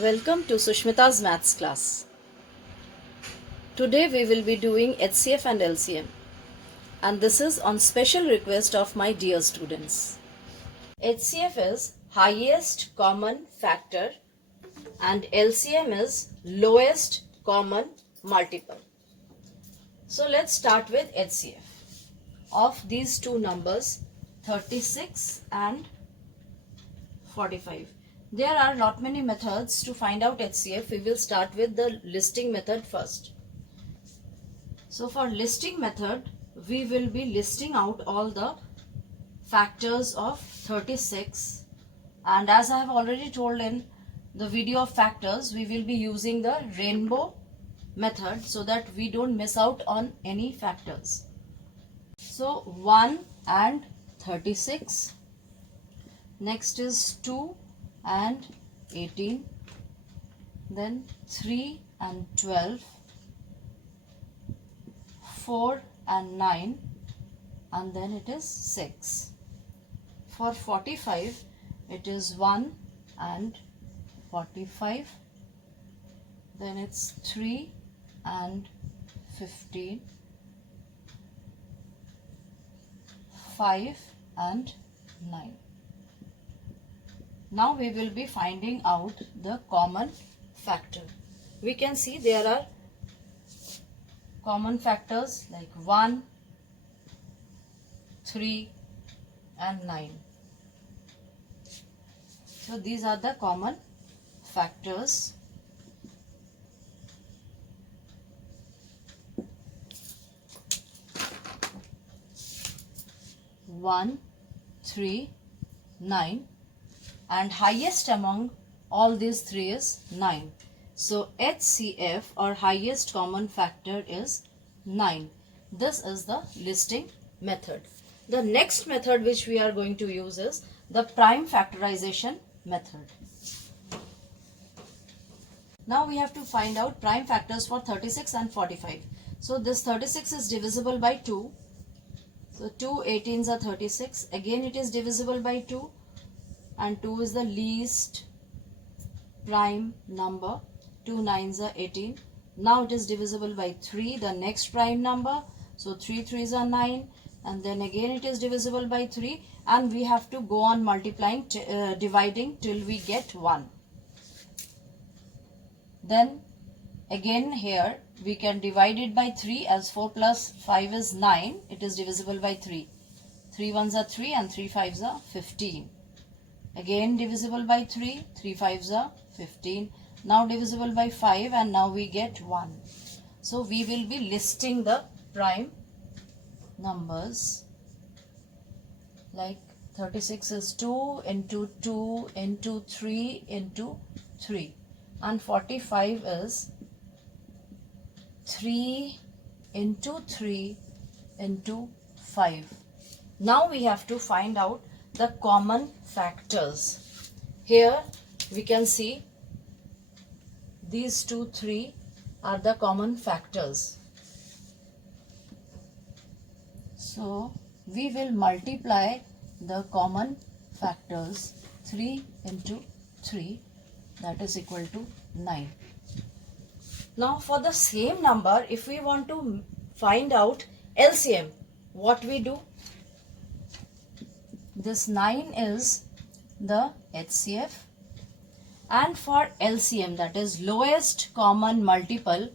Welcome to Sushmita's Maths class. Today we will be doing HCF and LCM, and this is on special request of my dear students. HCF is highest common factor and LCM is lowest common multiple. So let's start with HCF. Of these two numbers, 36 and 45. There are not many methods to find out HCF. We will start with the listing method first. So for listing method, we will be listing out all the factors of 36, and as I have already told in the video of factors, we will be using the rainbow method so that we don't miss out on any factors. So 1 and 36. Next is 2 and 18. Then 3 and 12. 4 and 9. And then it is 6. For 45, it is 1 and 45. Then it's 3 and 15. 5 and 9. Now we will be finding out the common factor. We can see there are common factors like 1, 3 and 9. So these are the common factors. One, 3, 9, and highest among all these three is 9. So HCF or highest common factor is 9. This is the listing method. The next method which we are going to use is the prime factorization method. Now we have to find out prime factors for 36 and 45. So this 36 is divisible by 2. So 2 18s are 36. Again it is divisible by 2. And 2 is the least prime number. 2 9s are 18. Now it is divisible by 3, the next prime number. So 3 3s are 9. And then again it is divisible by 3. And we have to go on multiplying, dividing till we get 1. Then again here we can divide it by 3 as 4 plus 5 is 9. It is divisible by 3. 3 1s are 3 and 3 5s are 15. Again divisible by 3. 3 5s are 15. Now divisible by 5 and now we get 1. So we will be listing the prime numbers like 36 is 2 into 2 into 3 into 3. And 45 is 3 into 3 into 5. Now we have to find out the common factors. Here we can see these 2, 3 are the common factors. So we will multiply the common factors. 3 into 3, that is equal to 9. Now for the same number, if we want to find out LCM, what we do? This 9 is the HCF, and for LCM, that is lowest common multiple,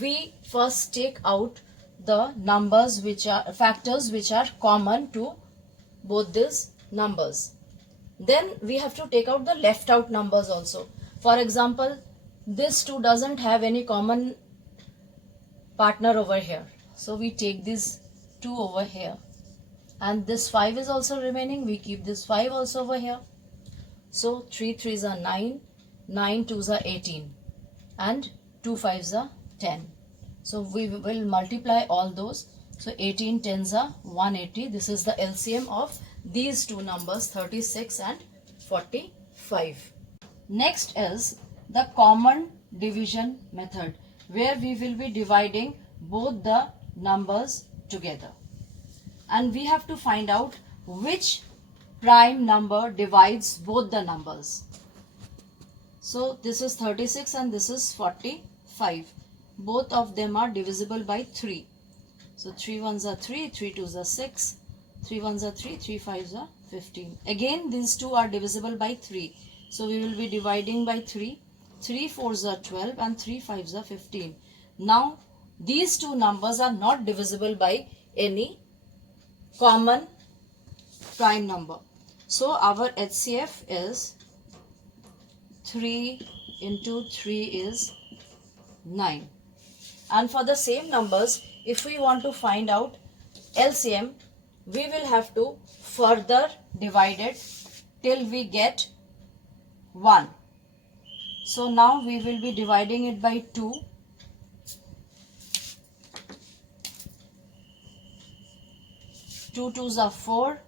we first take out the numbers which are factors which are common to both these numbers. Then we have to take out the left out numbers also. For example, this 2 doesn't have any common partner over here. So we take this 2 over here. And this 5 is also remaining. We keep this 5 also over here. So 3 3s are 9. 9 2s are 18. And 2 5s are 10. So we will multiply all those. So 18 10s are 180. This is the LCM of these two numbers, 36 and 45. Next is the common division method, where we will be dividing both the numbers together. And we have to find out which prime number divides both the numbers. So this is 36 and this is 45. Both of them are divisible by 3. So 3 ones are 3, 3 twos are 6, 3 ones are 3, 3 fives are 15. Again these two are divisible by 3. So we will be dividing by 3. 3 fours are 12 and 3 fives are 15. Now these two numbers are not divisible by any common prime number. So our HCF is 3 into 3 is 9. And for the same numbers, if we want to find out LCM, we will have to further divide it till we get 1. So now we will be dividing it by 2. 2 twos are 4.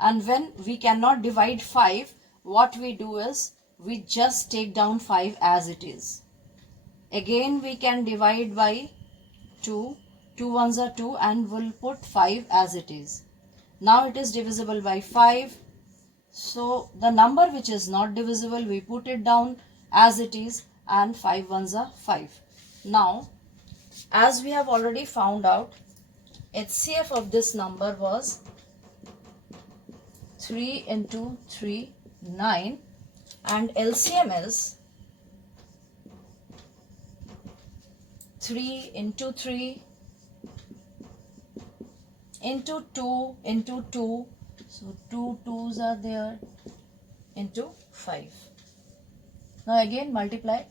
And when we cannot divide 5, what we do is we just take down 5 as it is. Again we can divide by 2. 2 ones are 2 and we'll put 5 as it is. Now it is divisible by 5. So the number which is not divisible, we put it down as it is, and 5 ones are 5. Now as we have already found out, HCF of this number was 3 into 3, 9, and LCM is 3 into 3 into 2 into 2, so 2 twos are there, into 5. Now again multiply,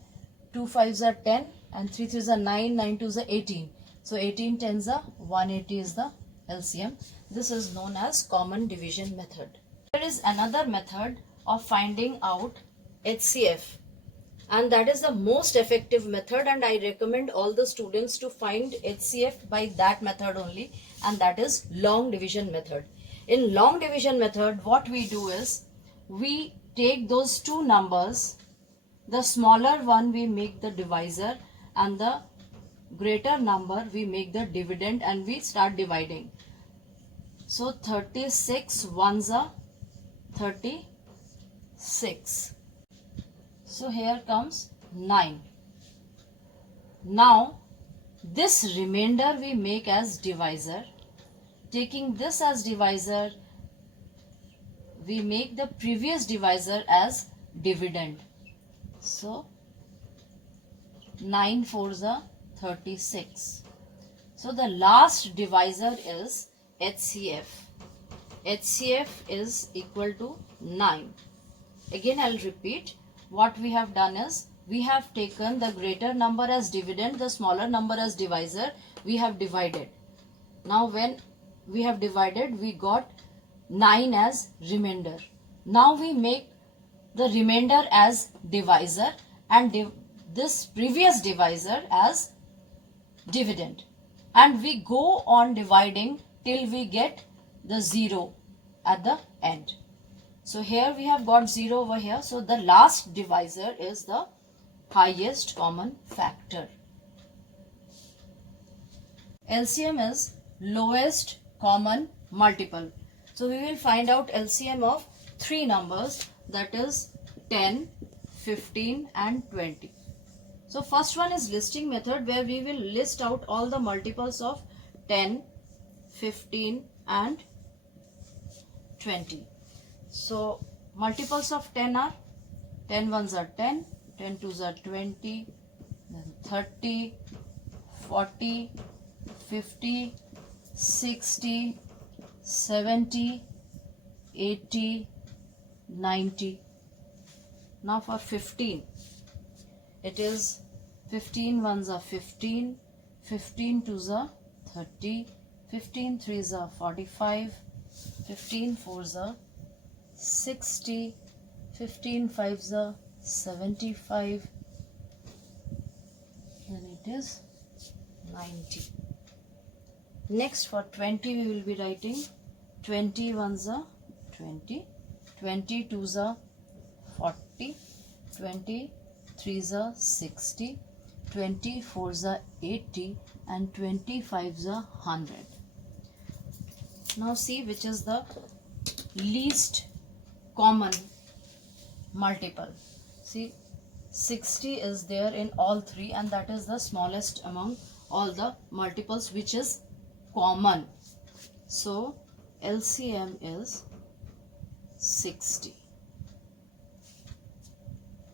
2 fives are 10 and 3 threes are 9, 9 twos are 18. So 18 tens are 180 is the LCM. This is known as common division method. There is another method of finding out HCF, and that is the most effective method, and I recommend all the students to find HCF by that method only, and that is long division method. In long division method, what we do is we take those two numbers, the smaller one we make the divisor and the greater number we make the dividend, and we start dividing. So 36 ones are 36. So here comes 9. Now this remainder we make as divisor. Taking this as divisor, we make the previous divisor as dividend. So 9 fours are 36. So the last divisor is HCF. HCF is equal to 9. Again I'll repeat. What we have done is we have taken the greater number as dividend, the smaller number as divisor. We have divided. Now when we have divided, we got 9 as remainder. Now we make the remainder as divisor and this previous divisor as dividend, and we go on dividing till we get the 0 at the end. So here we have got 0 over here. So the last divisor is the highest common factor. LCM is lowest common multiple. So we will find out LCM of three numbers, that is 10, 15 and 20. So first one is listing method, where we will list out all the multiples of 10, 15 and 20. So multiples of 10 are 10 ones are 10, 10 twos are 20, then 30, 40, 50, 60, 70, 80, 90. Now for 15, it is 15 ones are 15, 15 twos are 30, 15 threes are 45, 15 fours are 60, 15 fives are 75, then it is 90. Next for 20 we will be writing 20 ones are 20, 20 twos are 40, 20 threes are 60, 20 fours are 80 and 20 fives are 100. Now see which is the least common multiple. See, 60 is there in all three, and that is the smallest among all the multiples, which is common. So LCM is 60.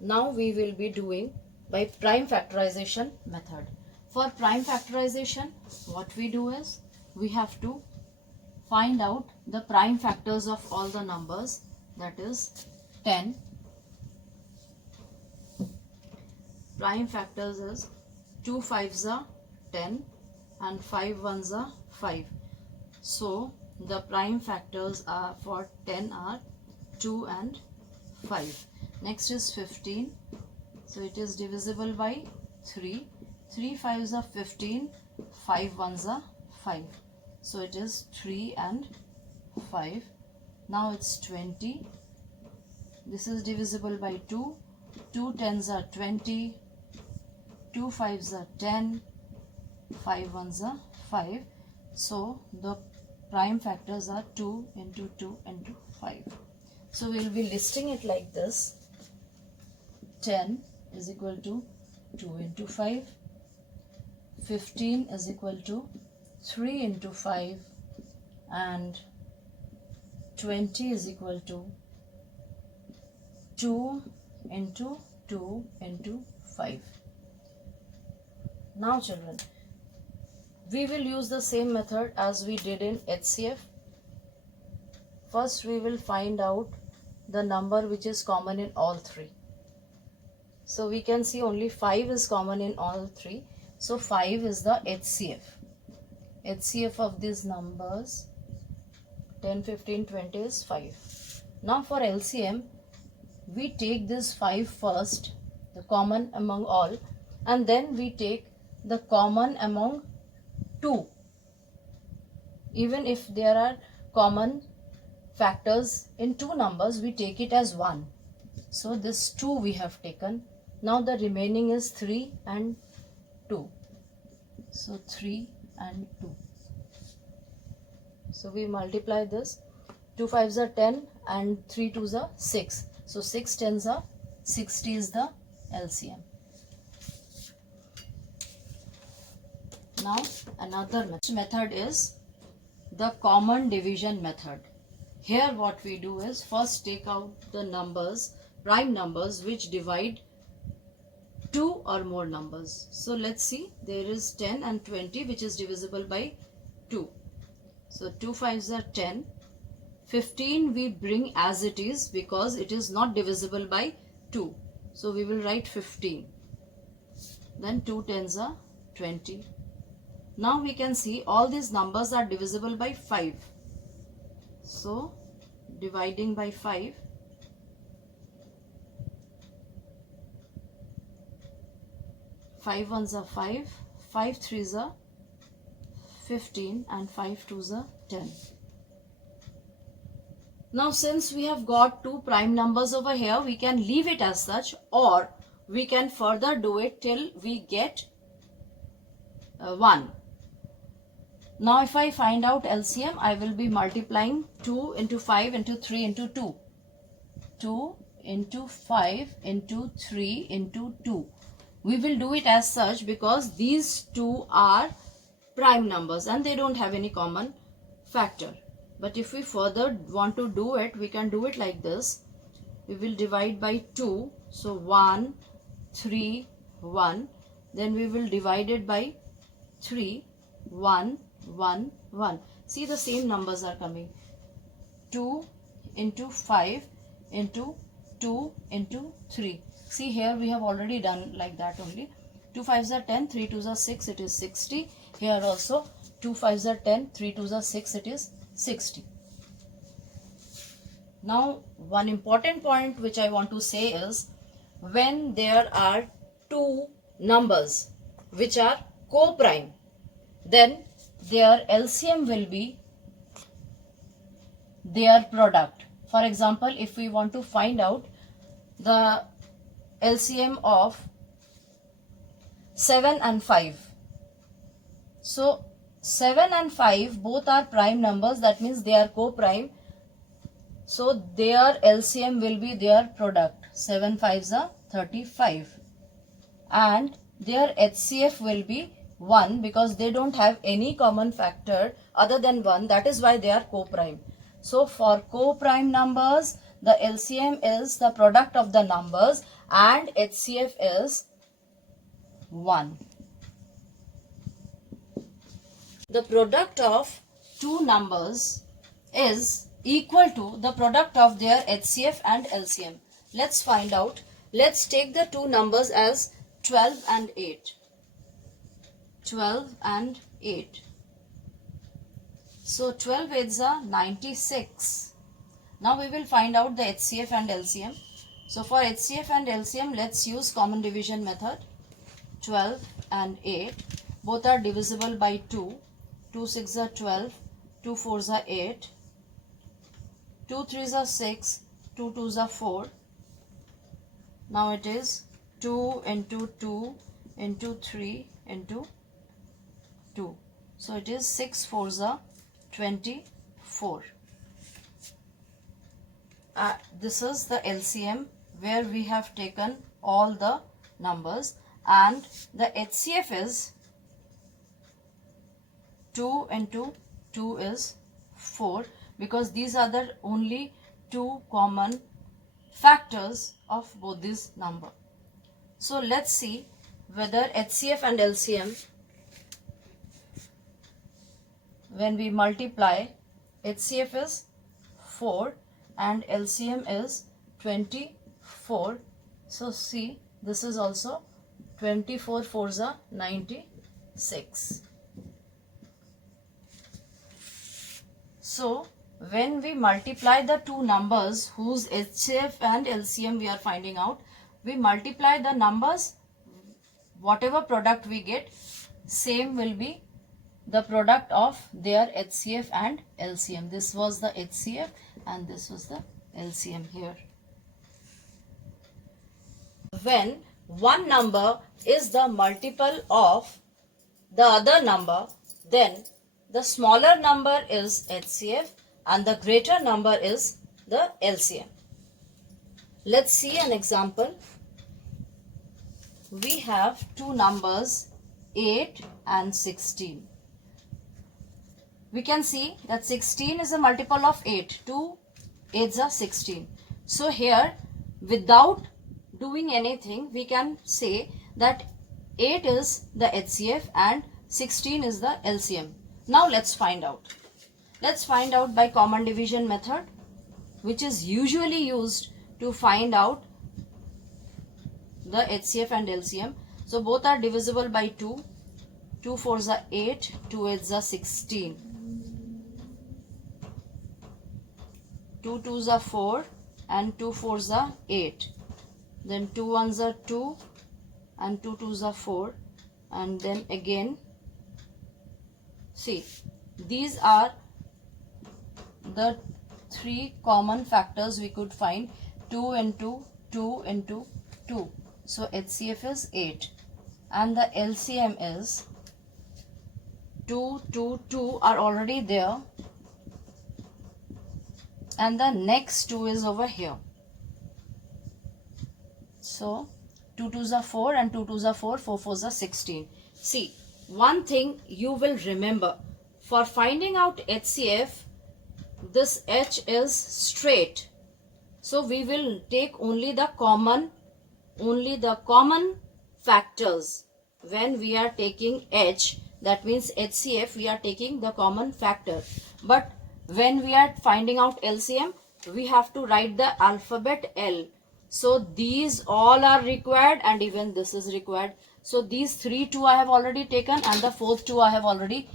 Now we will be doing by prime factorization method. For prime factorization, what we do is we have to find out the prime factors of all the numbers, that is 10. Prime factors is 2 5s are 10 and 5 1s are 5. So the prime factors are for 10 are 2 and 5. Next is 15. So it is divisible by 3. 3 5s are 15, 5 1s are 5. So it is 3 and 5. Now it's 20. This is divisible by 2. 2 10s are 20. 2 5s are 10. 5 1s are 5. So the prime factors are 2 into 2 into 5. So we will be listing it like this. 10 is equal to 2 into 5. 15 is equal to 3 into 5. And 20 is equal to 2 into 2 into 5. Now children, we will use the same method as we did in HCF. First we will find out the number which is common in all three. So we can see only 5 is common in all three. So 5 is the HCF. HCF of these numbers 10, 15, 20 is 5. Now for LCM, we take this 5 first, the common among all, and then we take the common among 2. Even if there are common factors in two numbers, we take it as 1. So this 2 we have taken. Now the remaining is 3 and 2. So 3 and 2. So we multiply this. 2 5s are 10 and 3 2s are 6. So 6 10s are 60 is the LCM. Now another method is the common division method. Here what we do is first take out the numbers, prime numbers which divide 2 or more numbers. So let's see, there is 10 and 20 which is divisible by 2. So 2 5s are 10. 15 we bring as it is because it is not divisible by 2. So we will write 15. Then 2 10s are 20. Now we can see all these numbers are divisible by 5. So dividing by 5. 5 1s are 5. 5 3s are 15 and 5 2s are 10. Now since we have got two prime numbers over here, we can leave it as such, or we can further do it till we get 1. Now if I find out LCM, I will be multiplying 2 into 5 into 3 into 2. 2 into 5 into 3 into 2. We will do it as such because these two are prime numbers and they don't have any common factor. But if we further want to do it, we can do it like this. We will divide by 2. So 1, 3, 1. Then we will divide it by 3, 1, 1, 1. See, the same numbers are coming. 2 into 5 into 2 into 3. See, here we have already done like that only. 2 5s are 10, 3 2s are 6, it is 60. Here also 2 5s are 10, 3 2s are 6, it is 60. Now one important point which I want to say is, when there are two numbers which are co-prime, then their LCM will be their product. For example, if we want to find out the LCM of 7 and 5. So 7 and 5 both are prime numbers, that means they are co-prime. So their LCM will be their product. 7 5s are 35. And their HCF will be 1 because they don't have any common factor other than 1. That is why they are co-prime. So for co-prime numbers, the LCM is the product of the numbers and HCF is 1. The product of two numbers is equal to the product of their HCF and LCM. Let's find out. Let's take the two numbers as 12 and 8. 12 and 8. So 12 is a 96. Now we will find out the HCF and LCM. So for HCF and LCM, let's use common division method. 12 and 8. Both are divisible by 2. 2 6 are 12. 2 4 are 8. 2 3 are 6. 2 2 are 4. Now it is 2 into 2 into 3 into 2. So it is 6 4 are 24. This is the LCM where we have taken all the numbers, and the HCF is 2 into 2 is 4 because these are the only two common factors of both these numbers. So let's see whether HCF and LCM, when we multiply, HCF is 4 and LCM is 24. So see, this is also 24 4s are 96. So when we multiply the two numbers whose HCF and LCM we are finding out, we multiply the numbers, whatever product we get, same will be the product of their HCF and LCM. This was the HCF and this was the LCM here. When one number is the multiple of the other number, then the smaller number is HCF and the greater number is the LCM. Let's see an example. We have two numbers 8 and 16. We can see that 16 is a multiple of 8. 2 8s are 16. So here, without doing anything, we can say that 8 is the HCF and 16 is the LCM. Now let's find out. Let's find out by common division method, which is usually used to find out the HCF and LCM. So both are divisible by 2. 2 4s are 8. 2 8s are 16. 2 2s are 4 and 2 4s are 8. Then 2 1s are 2 and 2 2s are 4. And then again, see, these are the three common factors we could find. 2 into 2 into 2. So HCF is 8 and the LCM is 2 2 2 are already there and the next 2 is over here. So 2 2s are 4 and 2 2s are 4. 4 4s are 16. See, one thing you will remember, for finding out HCF, this H is straight. So we will take only the common factors. When we are taking H, that means HCF, we are taking the common factor. But when we are finding out LCM, we have to write the alphabet L. So these all are required and even this is required. So these 3 2 I have already taken and the fourth 2 I have already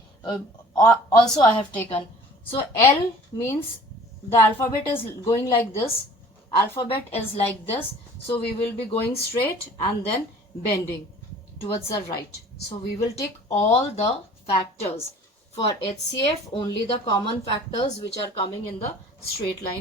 also I have taken. So L means the alphabet is going like this. Alphabet is like this. So we will be going straight and then bending towards the right. So we will take all the factors. For HCF, only the common factors which are coming in the straight line.